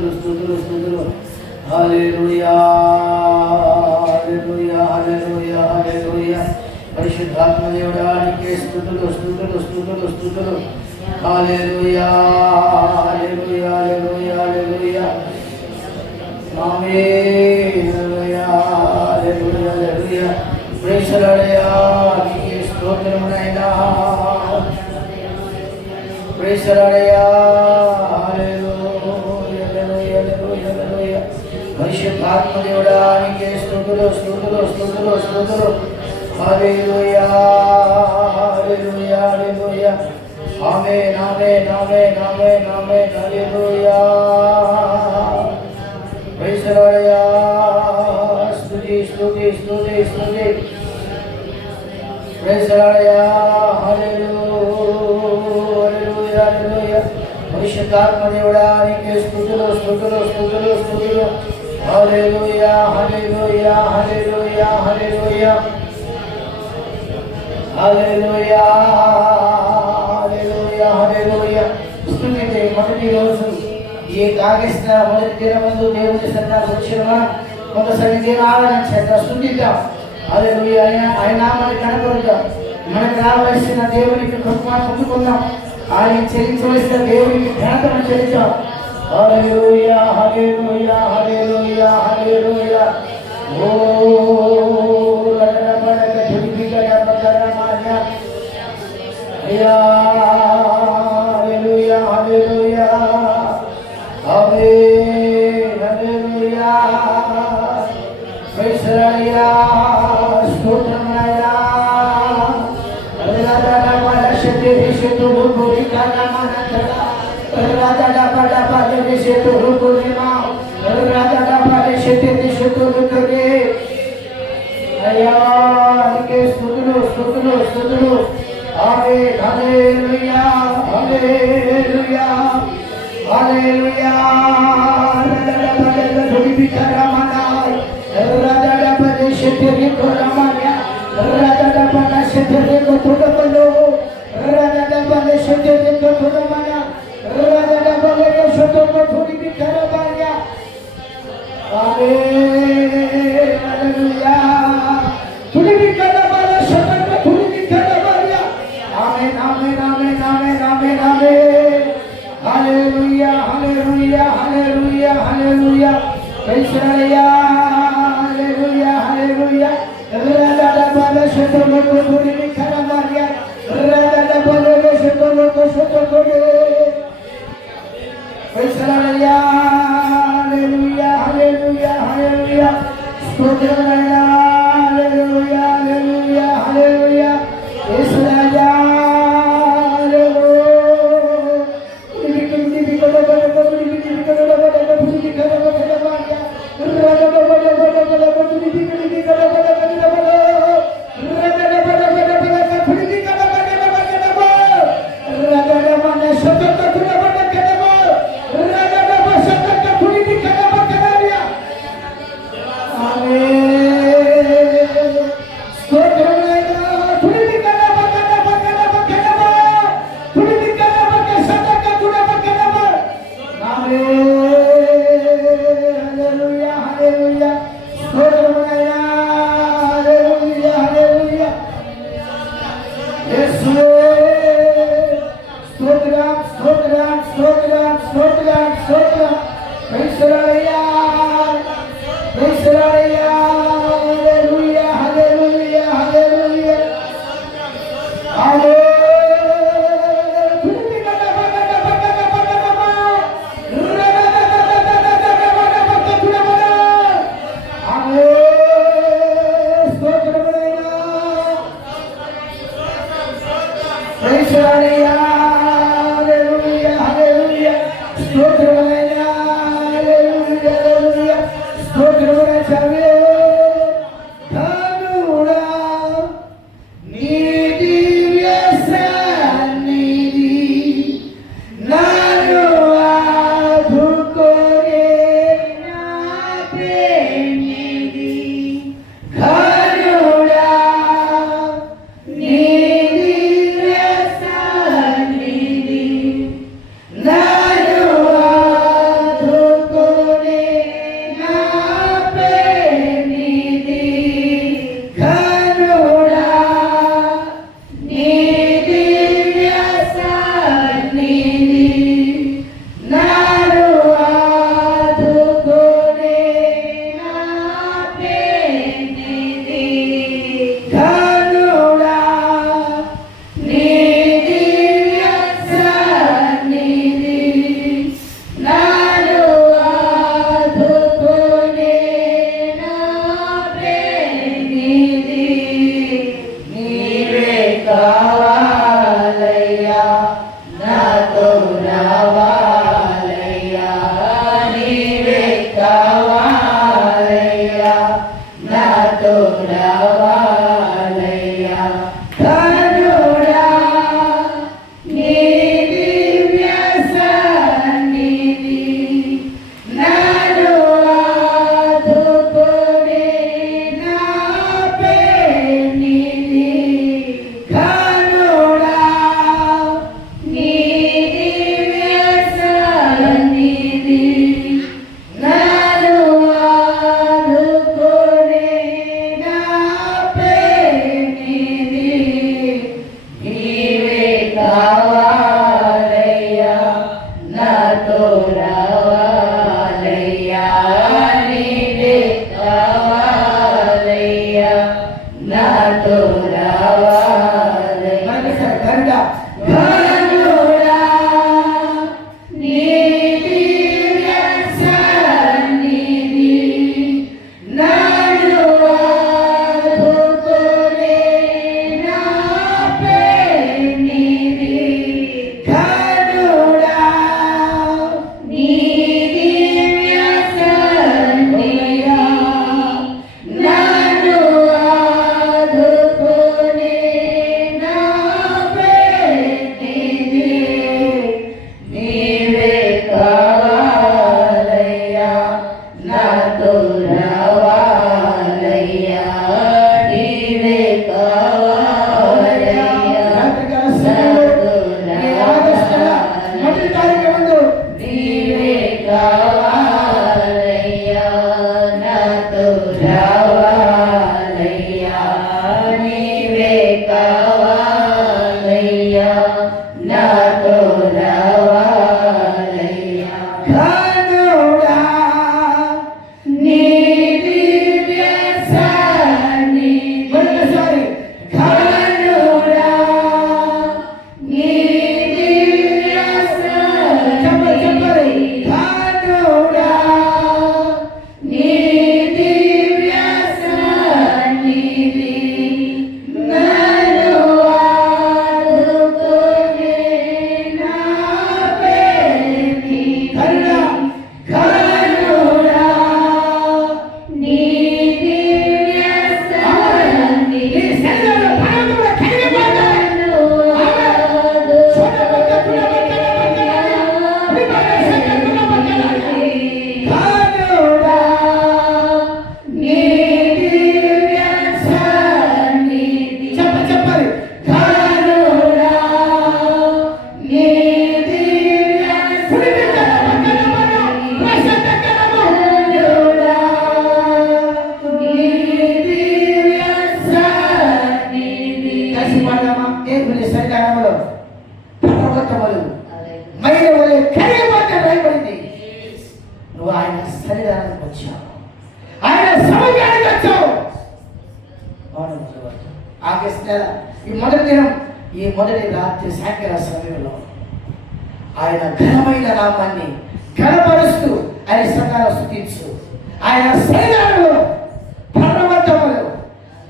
స్తుతులు స్తుతులు స్తుతులు. స్తుతులు హల్లెలూయా హల్లెలూయా హల్లెలూయా హల్లెలూయా. పరిశుద్ధాత్మ దేవుడా నీకే స్తుతులు స్తుతులు స్తుతులు హల్లెలూయా హల్లెలూయా హల్లెలూయా హల్లెలూయా. ఆమేన్ హల్లెలూయా హల్లెలూయా హల్లెలూయా. ప్రైజ్ స్తోత్రమునైనా. ప్రైజ్ పరిశుద్ధాత్మ దేవుడా నీకే స్తుతులు స్తుతులు స్తుతులు స్తుతులు హల్లెలూయా హల్లెలూయా హల్లెలూయా. ఆమేన్ ఆమేన్ ఆమేన్ ఆమేన్ ఆమేన్. హల్లెలూయా. ప్రైజ్ హల్లెలూయా స్తుతి స్తుతి స్తుతి స్తుతి. Praise hallelujah hallelujah hallelujah. పరిశుద్ధాత్మ దేవుడా నీకే స్తుతులు స్తుతులు స్తుతులు. Hallelujah, hallelujah, hallelujah, hallelujah. Hallelujah, hallelujah, hallelujah. హల్లెలూయా స్తుతించే మొదటి రోజు ఈ కాగేసిన మొదటి దినమందు దేవుని సన్నాలు వచ్చిన మనం కొంత సన్నిధిని ఆరాధన చేద్దాం స్తుతిద్దాం హల్లెలూయా ఆయన ఆయన మన కనపరుద్దాం మనకు రావలసిన దేవునికి కృపను పొందుకుందాం. ఆయన చెల్లించవలసిన దేవునికి ఘనతను చెల్లిద్దాం. హల్లెలూయా హల్లెలూయా హల్లెలూయా హల్లెలూయా ఓ రడబడక ధుడిపికడ పదరమాయ స్తుతులు స్తుతులు స్తుతులు ఆమేన్ హల్లెలూయా హల్లెలూయా హల్లెలూయా Oral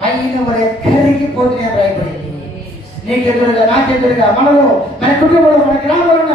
మైన వరే కరికి పోతున్న రాయిపోయింది నీకెదురుగా నాకెదురుగా మనలో మన కుటుంబంలో మన గ్రామంలో ఉన్న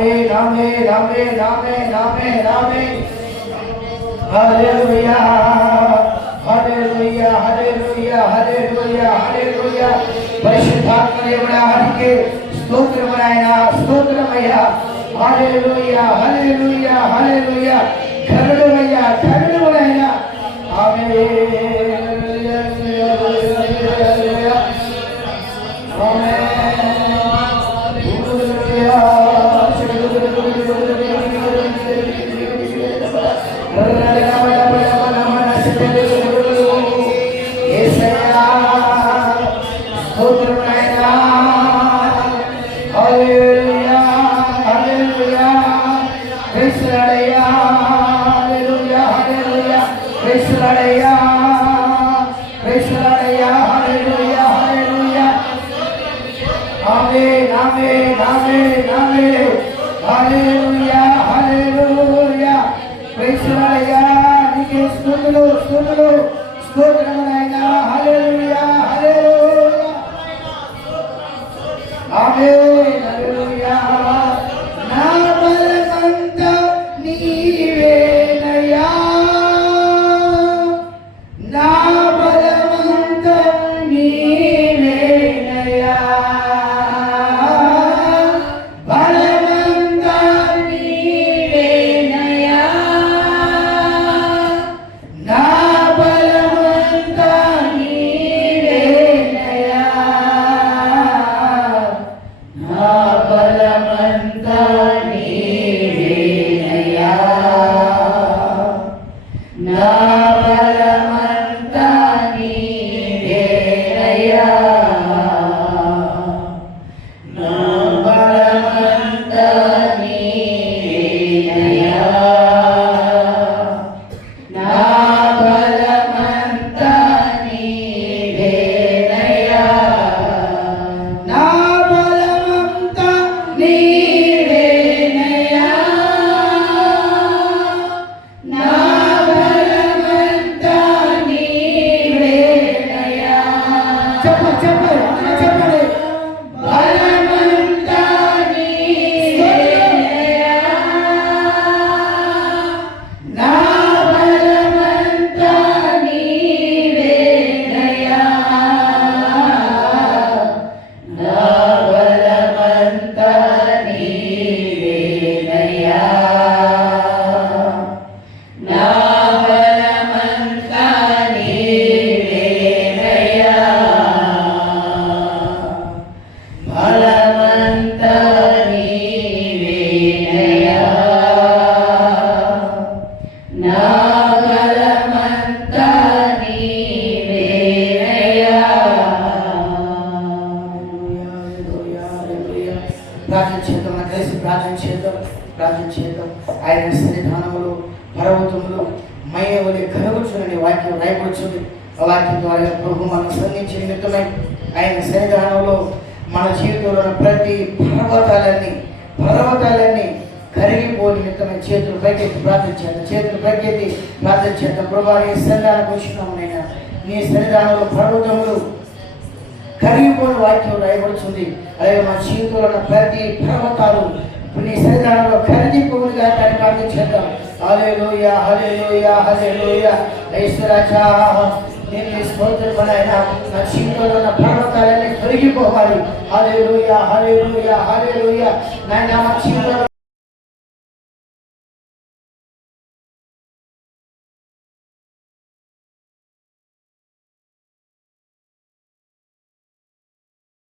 ఆమేన్ ఆమేన్ ఆమేన్ ఆమేన్ ఆమేన్ ఆమేన్ హల్లెలూయా హల్లెలూయా హల్లెలూయా హల్లెలూయా హల్లెలూయా పరిశుద్ధాత్మ దేవుడానికి స్తోత్రం నాయన స్తోత్రమయ్యా హల్లెలూయా హల్లెలూయా హల్లెలూయా కరుణమయ్యా కరుణమయ్యా ఆమేన్ Hallelujah. স্থল ద్వారా ప్రభు మనం సంధించిన నిమిత్తమై ఆయన సన్నిధానంలో మన జీవితంలో ఉన్న ప్రతి పర్వతాలన్నీ పర్వతాలన్నీ కరిగిపోని నిమిత్తమై చేతులు పైకెత్తి ప్రార్థన చేద్దాం. చేతులు పైకెత్తి ప్రార్థన చేద్దాం. ప్రభా నీ సన్నిధానం వచ్చినాము నైనా నీ సన్నిధానంలో పర్వతములు కరిగిపోయిన వాక్యం రాయబడుతుంది అలాగే మన జీవితంలో ఉన్న ప్రతి పర్వతాలు ఇప్పుడు నీ శరీరంలో కరిగిపోవులుగా కానీ హలే లోయ హలే లోయ ఐశ్వర్యచా నేను నీ స్తోత్రం నాయన నా జీవితంలో ఉన్న పర్వతాలన్నీ కరిగిపోవాలి హల్లెలూయ హల్లెలూయ హల్లెలూయ నాయన మా జీవితంలో